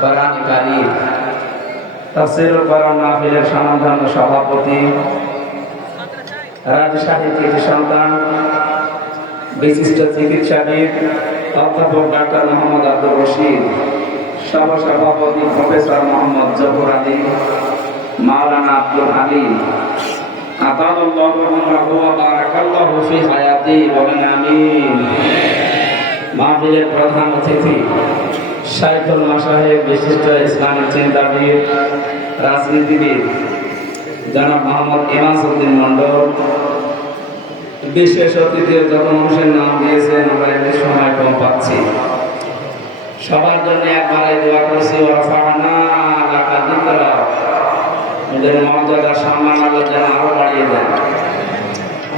কোরআন কারীম তাফসীরুল কোরআন মাহফিলের সম্মানিত সভাপতি, রাজশাহী কৃতি সন্তান, বিশিষ্ট চিকিৎসাবিদ অধ্যাপক ডাক্তার মোহাম্মদ আব্দুর রশিদ, সভাপতি প্রফেসর মোহাম্মদ জহুর আলী, মাওলানা আব্দুল হালিম, আতাল্লাহু ওয়া বারাকাল্লাহু ফি হায়াতি, বলেন আমিন। মাহফিলের প্রধান অতিথি শাইখুল মাশায়েখ, বিশিষ্ট ইসলামিক চিন্তাবিদ, রাজনীতিবিদ জনাব মোহাম্মদ ইমামউদ্দিন মন্ডল, বিশেষ অতিথির যত মানুষের নাম দিয়েছেন আমরা এদের সময় কম পাচ্ছি, সবার জন্য একবারে দোয়া করছি। ওয়ারফা'না লাকা যিকরা, এদের মর্যাদা সম্মান আল্লাহ যেন আরো বাড়িয়ে দেন।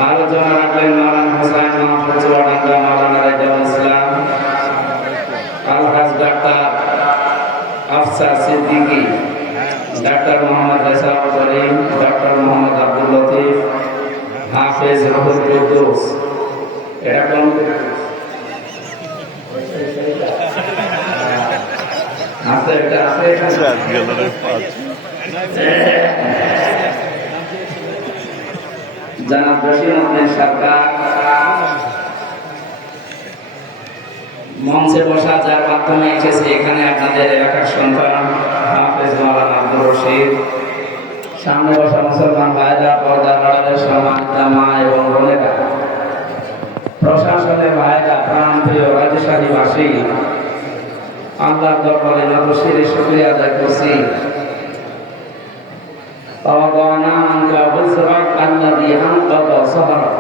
আলোচনা রাখলেন মাওলানা হোসেন মাহফুজ চুয়াডাঙ্গা, মাওলানা রাইজাউল ইসলাম, আলহাজ ডাক্তার আফসার সিদ্দিকী, ডাক্তার মোহাম্মদ রেসাউল করিম, ডাক্তার মোহাম্মদ আব্দুল লতিফ, হাফেজ রুহুল কুদ্দুস। এটা কোন আছে? এটা আছে জনাব জসিমউদ্দিন সরকার মঞ্চে বসা, যার মাধ্যমে এসেছে এখানে আপনাদের এলাকার সন্তান হাফেজ মাওলানা আব্দুর রশিদ, সামনে বসা মুসলমান ভাইরা, পর্দার আড়ালের সম্মানিত মা এবং বোনেরা, প্রশাসনের ভাইরা, প্রাণপ্রিয় রাজশাহীবাসী, আল্লাহর দরবারে যত শিরে শুকরিয়া আদায় করছি। তাওয়াদানা আনকা বিসরাক আল্লাযী আনকাযা সাহরাক,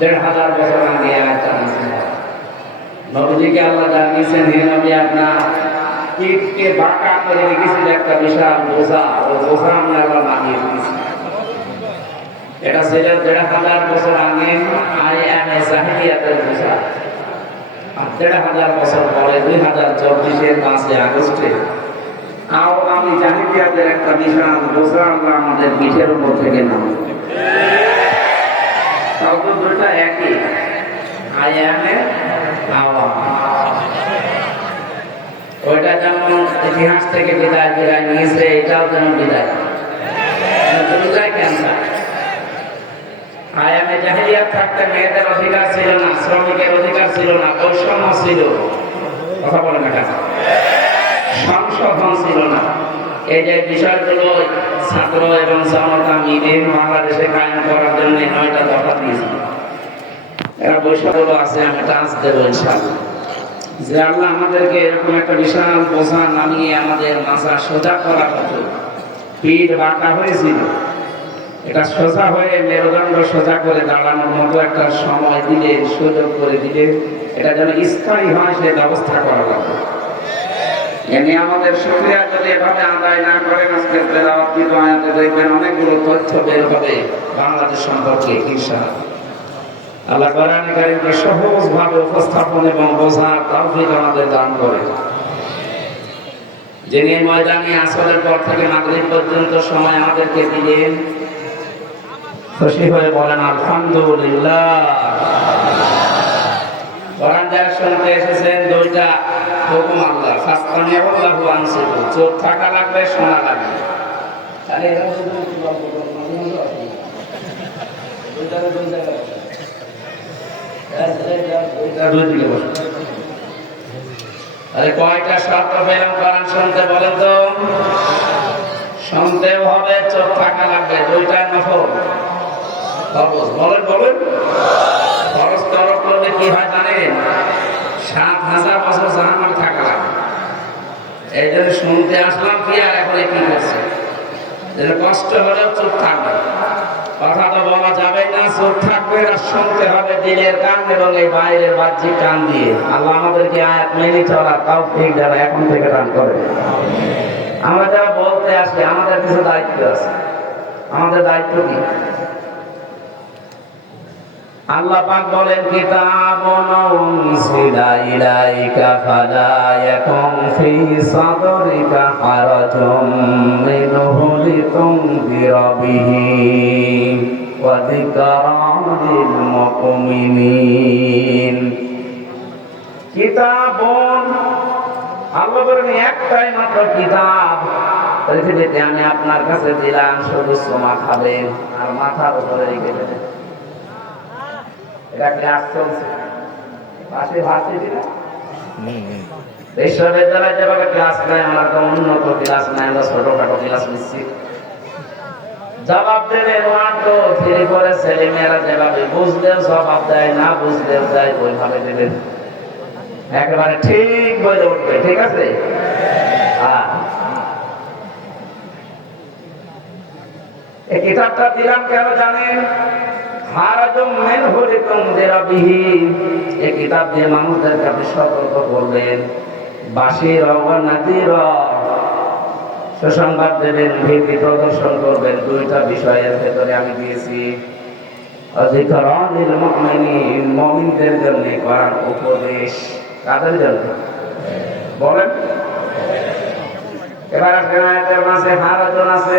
১৫০০ বছর আগে আয়াতটা আছে। নবীজিকে আল্লাহ জানিয়েছেন, হে নবী, আপনার পিঠকে বাঁকা করে রেখেছিল একটা বিশাল বোঝা, ও বোঝা আমি আল্লাহ নামিয়ে দিয়েছি। এটা ছিল ১৫০০ বছর আগে আইয়ামে জাহিলিয়াতের বোঝা। আর ১৫০০ বছর পরে ২০২৪-এর ৫ই আগস্টে আওয়ামী জাহিলিয়াতের একটা বিশাল বোঝা আল্লাহ আমাদের পিঠের উপর থেকে নামে। তাও তো দুইটা একই, আইয়ামে ওইটা যেমন ইতিহাস থেকে বিদায় নিয়েছে, এটাও যেমন বিদায় ক্যান্সার। আয়ামে জাহিলিয়াত থাকতে মেয়েদের অধিকার ছিল না, শ্রমিকের অধিকার ছিল না, বৈষম্য ছিল, কথা বলেন না, সংশোধন ছিল না। এই যে বিষয়গুলো ছাত্র এবং জনতা মিলে বাংলাদেশে কায়েম করার জন্য ৯টা দফা দিয়েছিল। এরা বৈষম্য আছে, আমি টাচ দেবো ইনশাআল্লাহ। যে আল্লাহ আমাদেরকে এরকম একটা বিশাল বোঝা নামিয়ে আমাদের মাথা সোজা করা হতো, পিঠ বাঁকা হয়েছিল, এটা সোজা হয়ে মেরুদণ্ড সোজা করে দাঁড়ানোর মতো একটা সময় দিলে, সুযোগ করে দিলে, এটা যেন স্থায়ী হয় সে ব্যবস্থা করা লাগবে। এনে আমাদের শুকরিয়া যদি এভাবে আদায় না করেন, আজকে তেলাওয়াত আয়াতে দেখবেন অনেকগুলো তথ্য বের হবে বাংলাদেশ সম্পর্কে। ইনশাআল্লাহ আল্লাহ কোরআনে কারীমকে সহজভাবে উপস্থাপন এবং বোঝার তৌফিক আমাদের দান করে। যিনি ময়দানে আসরের পর থেকে মাগরিব পর্যন্ত সময় আমাদেরকে দিলেন, খুশি হয়ে বলেন আলহামদুলিল্লাহ। কোরআন যারা শুনতে এসেছেন, দুইটা হুকুম আল্লাহ, ফাসতামিউল্লাহু আনসিতু, চোখ থাকা লাগবে, শোনা লাগবে। তাহলে এটা কয়টা শর্ত পেলাম কোরআন শুনতে বলেন তো? শুনতেও হবে, চোখ থাকা লাগবে, দুইটা নফল ফরজ। বলেন বলেন, ফরজ তরক করলে কি হয় জানেন? ৭,০০০ বছর জাহান্নামে থাকা লাগবে। এই জন্য শুনতে আসলাম, কি আর এখন কি করছে, কষ্ট হলেও চোখ থাকবে, কথা তো বলা যাবে না, চোখ থাকবে না, শুনতে হবে দিলের কান এবং এই বাইরের বাহ্যিক কান দিয়ে। আল্লাহ আমাদেরকে আয়াত মেনে চলা তৌফিক যারা এখন থেকে দান করে। আমরা যারা বলতে আসি, আমাদের কিছু দায়িত্ব আছে। আমাদের দায়িত্ব কি? আল্লাহ পাক বলেন, কিতাবুন উনজিলা ইলাইকা ফালা ইয়াকুন ফি সাদরিকা হারাজুম মিনহু লিতুনযিরা বিহি ওয়া যিকরা লিল মুমিনিন। কিতাবুন আল্লাহ বলেন একটাই মাত্র কিতাব পৃথিবীতে আমি আপনার কাছে দিলাম, শুধু সোমা খাবেন আর মাথার উপরে রেখে দেবেন। এটা ক্লাস চলছে পাশে ভার্সিটি না বিশ্ববিদ্যালয়ে যেভাবে ক্লাস নেয়, আমরা তো উন্নত ক্লাস নেয়, আমরা ছোটখাটো ক্লাস নিচ্ছি। জবাব দেবে মাত্র ফিরে করে ছেলে মেয়েরা যেভাবে বুঝলেও জবাব দেয়, না বুঝলেও দেয়, ওইভাবে দেবেন, একেবারে ঠিক বলে উঠবে। ঠিক আছে? এই কিতাবটা দিলাম কেন জানেন? এই কিতাব দিয়ে মানুষদেরকে আপনি সতর্ক করবেন, বাশির ওয়া নাযির, সুসংবাদ দেবেন, ভীতি প্রদর্শন করবেন। দুইটা বিষয়ের ভেতরে আমি দিয়েছি। যিকরানিল মুমিনিন, মুমিনদের জন্য কোরআন উপদেশ। কাদের জন্য বলেন? এবার আয়াতের মাঝে হারাজন আছে।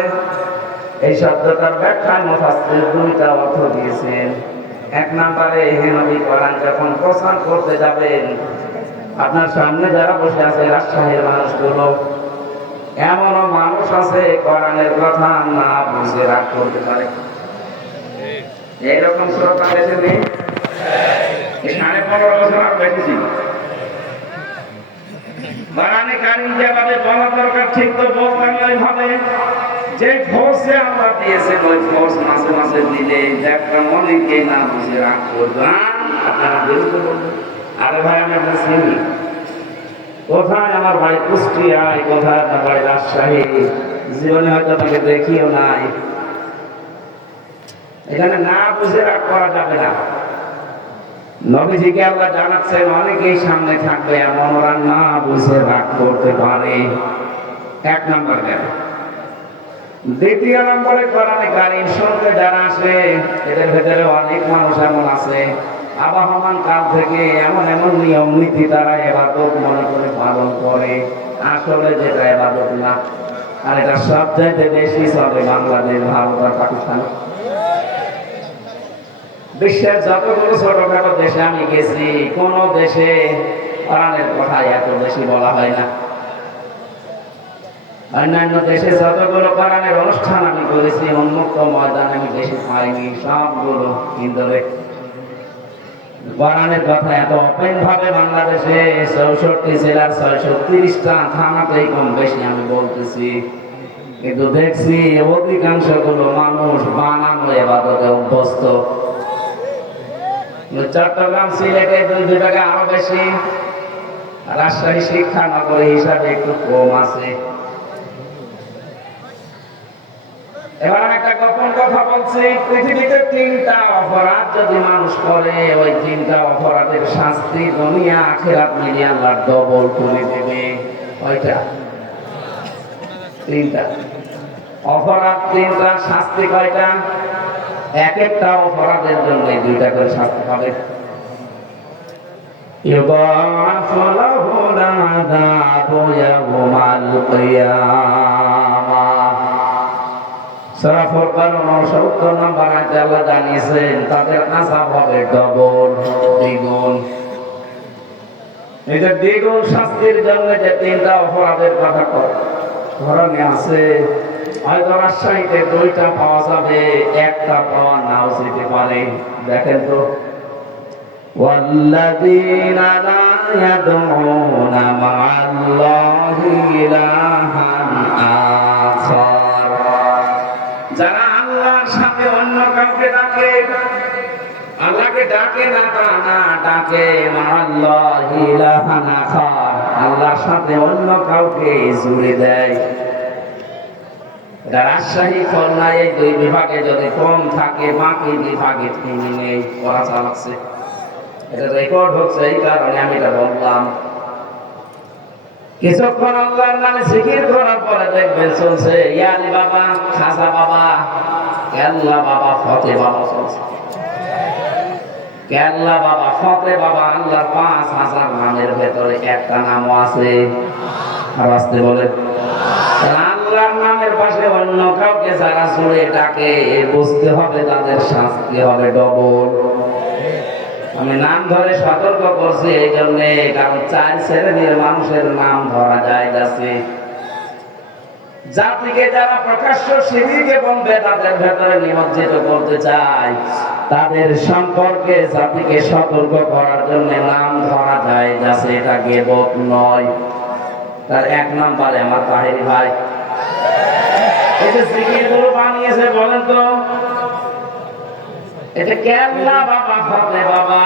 এই শব্দটার ব্যাখ্যায় মুফাসসির দুইটা অর্থ দিয়েছেন। এক নম্বরে, হে নবী, কোরআন যখন প্রচার করতে যাবেন, আপনার সামনে যারা বসে আছে রাজশাহীর মানুষগুলো, এমনও মানুষ আছে কোরআনের কথা না বুঝে রাগ করতে পারে। এইরকম শ্রোতা দেশে নেই। 15.5 বছর আগে বেশি ছিল। কোরআনে কারীম যেভাবে বলা দরকার ঠিক তো বলতাম ওইভাবে। যে ফোর্সে আমরা দিয়েছে ওই ফোর্স মাঝে মাঝে দিলে দেখলাম অনেকে না বুঝে রাগ করতো। আপনারা বিরুদ্ধে বলবেন, আরে ভাই আমি আপনার চিনি, কোথায় আমার ভাই কুষ্টিয়ায়, কোথায় আপনার ভাই রাজশাহী, জীবনে হয়তো তাকে দেখিও নাই। এখানে না বুঝে রাগ করা যাবে না। নবীজিকে আল্লাহ জানাচ্ছেন অনেকেই সামনে থাকবে এমন ওরা না বুঝে রাগ করতে পারে। এক নম্বর গেল। দ্বিতীয় নম্বরে, কোরআনে কারীম শুনতে যারা আসে এদের ভেতরে অনেক মানুষ এমন আছে আবহমান কাল থেকে এমন এমন নিয়ম নীতি তারা ইবাদত মনে করে পালন করে, আসলে যেটা ইবাদত না। আর এটা সবচাইতে বেশি চলে বাংলাদেশ, ভারত আর পাকিস্তান। বিশ্বের যতগুলো ছোটখাটো দেশে আমি গেছি, কোন দেশে কোরআনের কথা এত বেশি বলা হয় না। অন্যান্য দেশে যতগুলো কোরআনের অনুষ্ঠান আমি করেছি, উন্মুক্ত ময়দানে আমি বেশি পাইনি, সবগুলো কিন্তু কোরআনের কথা এত ওপেন ভাবে বাংলাদেশে 64 জেলার 630টা থানাতেই কম বেশি আমি বলতেছি। কিন্তু দেখছি অধিকাংশ গুলো মানুষ বানানো ইবাদতে অভ্যস্ত। চট্টগ্রাম, সিলেটে 2 টাকা আরো বেশি, রাজশাহী শিক্ষা নগরী হিসাবে একটু কম আছে। এবার একটা গোপন কথা বলছি, পৃথিবীতে 3টা অপরাধ যদি মানুষ করে, ওই 3টা অপরাধের শাস্তি দুনিয়া আখিরাত মিলিয়ে আল্লাহ ডবল করে দেবে। কয়টা? 3টা অপরাধ, 3টা শাস্তি। কয়টা? এক একটা অপরাধের জন্য 2টা করে শাস্তি পাবে। ইউদাফু লাহুল আযাবু ইয়াওমাল কিয়ামাহ। সূরা ফুরকান 69 নম্বর আয়াতে আল্লাহ জানিয়েছেন তাদের আযাব হবে ডবল, দ্বিগুণ। এই যে দ্বিগুণ শাস্তির জন্য যে 3টা অপরাধের কথা কোরআনে আছে, হয়তো রাজশাহীতে 2টা পাওয়া যাবে, একটা পাওয়া নাও যেতে পারে। দেখেন তো, ওয়াল্লাযীনা লা ইয়াদউনা মা'আল্লাহি ইলাহান আখার, যারা আল্লাহর সাথে অন্য কাউকে ডাকে, আল্লাহকে ডাকে না তা না, ডাকে মা'আল্লাহি ইলাহান আখার, আল্লাহর সাথে অন্য কাউকে জুড়ে দেয়। রাজশাহী, খুলনা এই 2 বিভাগে যদি কম থাকে, বাকি বিভাগে তিনি নেই, করা চালাচ্ছে। এটা রেকর্ড হচ্ছে, এই কারণে আমি এটা বললাম। কিছুক্ষণ আল্লাহর নামে জিকির করার পরে দেখবেন চলছে ইয়া আলী বাবা, খাজা বাবা, কেল্লা বাবা, ফতে বাবা চলছে। কেল্লা বাবা, ফতে বাবা, আল্লাহর 5000 নামের ভেতরে একটা নামও আছে। আর আসতে বলে আল্লাহর নামের পাশে অন্য কাউকে যারা জুড়ে ডাকে, বুঝতে হবে তাদের শাস্তি হবে ডবল। আমি নাম ধরে সতর্ক করছি এই জন্যে, কারণ 4 শ্রেণীর মানুষের নাম ধরা যায় যাচ্ছে। জাতিকে যারা প্রকাশ্য শিরক এবং বেদাতের ভেতরে নিমজ্জিত করতে চায়, তাদের সম্পর্কে জাতিকে সতর্ক করার জন্য নাম ধরা যায় যাচ্ছে, এটা গীবত নয়। তার 1 নম্বরে আমার তাহেরি ভাই এই যে জিকিরগুলো বানিয়েছে, বলেন তো এটা কেল্লা বাবা হবে বাবা,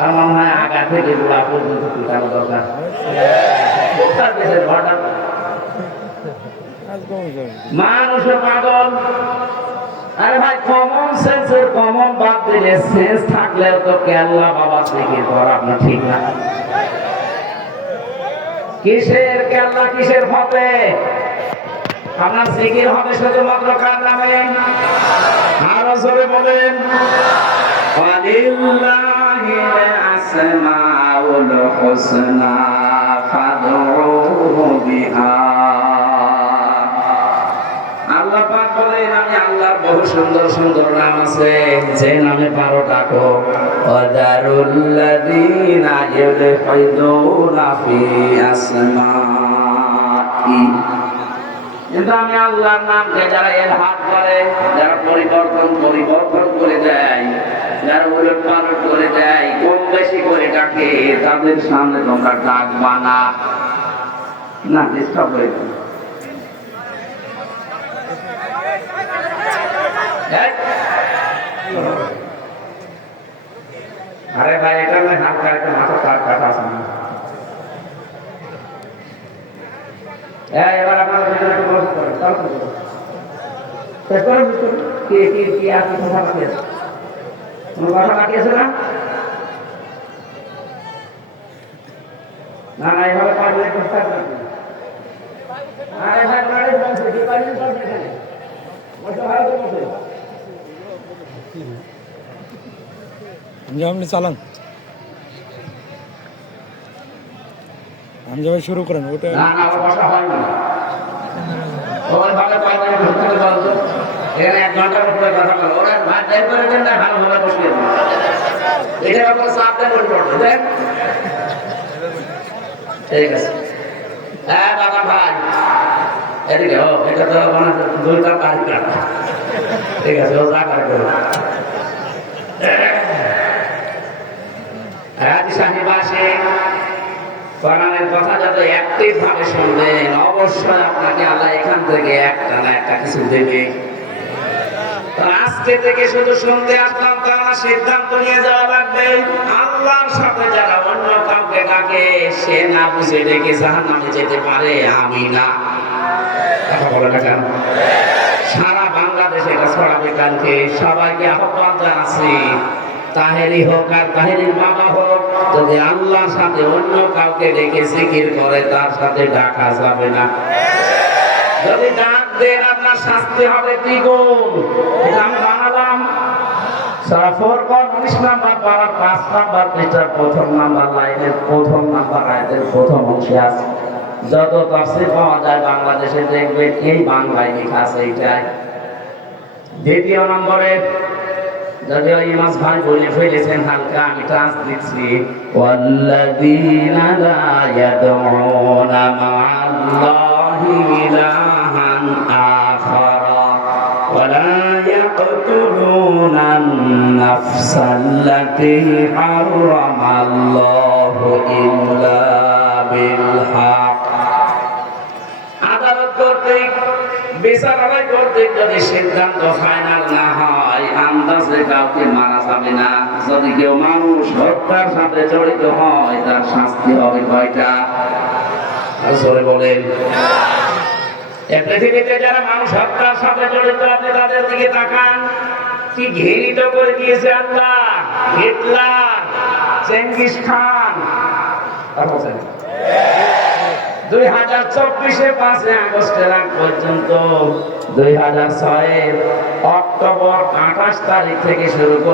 আর মনে হয় আগা থেকে গোড়া পর্যন্ত পিটানো দরকার। মানুষ পাগল। আরে ভাই, কমন সেন্সের কমন বাদ দিলে সেন্স থাকলেও তো কেল্লা বাবা জিকির করা আপনার ঠিক না। কিসের কেল্লা, কিসের হবে? আপনার জিকির হবে শুধুমাত্র কার নামে? আরো জোরে বলেন, ওয়ালিল্লাহিল আসমাউল হুসনা ফাদউহু বিহা। আল্লাহ পাক বলেন, আমি আল্লাহর বহু সুন্দর সুন্দর নাম আছে, যে নামে পারো ডাকো। ওয়াদারুল্লাযীনা ইউলহিদুনা ফি আসমাই। কিন্তু আমি আল্লাহর নামকে যারা ইলহাদ করে, যারা পরিবর্তন করে দেয়, যারা উলটপালট করে দেয়, কম বেশি করে ডাকে, তাদের সামনে তোমরা ডাকবা না। ডিস্টার্ব হয়ে যাবে। আরে ভাই, এটা না হাত কাটতে মাথা কাটা আছে না। এবার আপনারা ভিতরে একটু বসে পড়েন, কি আর কিছু কথা বাকি আছে? কোনো কথা বাকি আছে না? না এভাবে পারলে বসতে পারবেন। আরে ভাই, বাড়ি বসে ডিপার্টমেন্ট সব এখানে বসে, ভালো করে বসে। আপনি চালান, আমি যাবে শুরু করেন। ওটা না বসা হয়নি। ওর ভালো পাইলে ঢুকতে বলতো, এখানে 1 ঘন্টার উপরে কথা বলো। ওরা ভাত যাই করে দেন না, ভালোভাবে বসিয়ে দেন। এটার উপর চাপ দেন, উঠে পড়বে। দেখ, ঠিক আছে। হ্যাঁ বাবা ভাই, এদিকে এটা তো মানে 2টা কাজ কাটা। ঠিক আছে, ও যা করে করো। রাজি সাহেব আসে, কোরআনের কথা যাতে অ্যাক্টিভ ভাবে শুনবেন, অবশ্যই আপনাকে আল্লাহ এখান থেকে একটা না একটা কিছু দেবে। আজকে থেকে শুধু শুনতে আসলাম তা না, সিদ্ধান্ত নিয়ে যাওয়া লাগবে। আল্লাহর সাথে যারা অন্য কাউকে ডাকে, সে না বুঝে ডেকে জাহান্নামে যেতে পারে, আমি না। কথা বলে না কেন? সারা বাংলাদেশে এটা ছড়াবে কালকে। সবাইকে আহ্বান জানাচ্ছি, তাহেরি হোক আর তাহেরির বাবা হোক, যদি আল্লাহর সাথে অন্য কাউকে ডেকে জিকির করে, তার সাথে ডাকা যাবে না। যদি ডাক দেন, আপনার শাস্তি হবে দ্বিগুণ। এটা আমি বানালাম। সূরা ফুরকান 19 নম্বর পারা 5 নম্বর পৃষ্ঠার 1ম নম্বর লাইনের 1ম নম্বর আয়াতের 1ম অংশে আছে। যত তাফসীর পাওয়া যায় বাংলাদেশে দেখবেন এই বাংলায় লেখা আছে এইটাই। 2য় নম্বরে যদিও ইমাস ভাই বলে ফেলেছেন হালকা, আমি টাচ দিচ্ছি। ওয়াল্লাযীনা লা ইয়াদউনা মা'আল্লাহি ইলাহান আখারা ওয়া লা ইয়াকতুলুনান নাফসাল্লাতী হারামাল্লাহু ইল্লা বিল হক। আদালত কর্তৃক, বিচারালয় কর্তৃক যদি সিদ্ধান্ত ফাইনাল না হয়, আন্দাজে কাউকে মারা যাবে না। যদি কেউ মানুষ হত্যার সাথে জড়িত হয়, তার শাস্তি হবে কয়টা? আসলে বলেন, পৃথিবীতে যারা মানুষ হত্যার সাথে জড়িত, আপনি তাদের দিকে তাকান, কি ঘৃণিত করে দিয়েছে আল্লাহ। হিটলার, চেঙ্গিস খান, 2024-এ 5 আগস্টের আগ পর্যন্ত 2006-এর অক্টোবর 28 তারিখ থেকে শুরু করে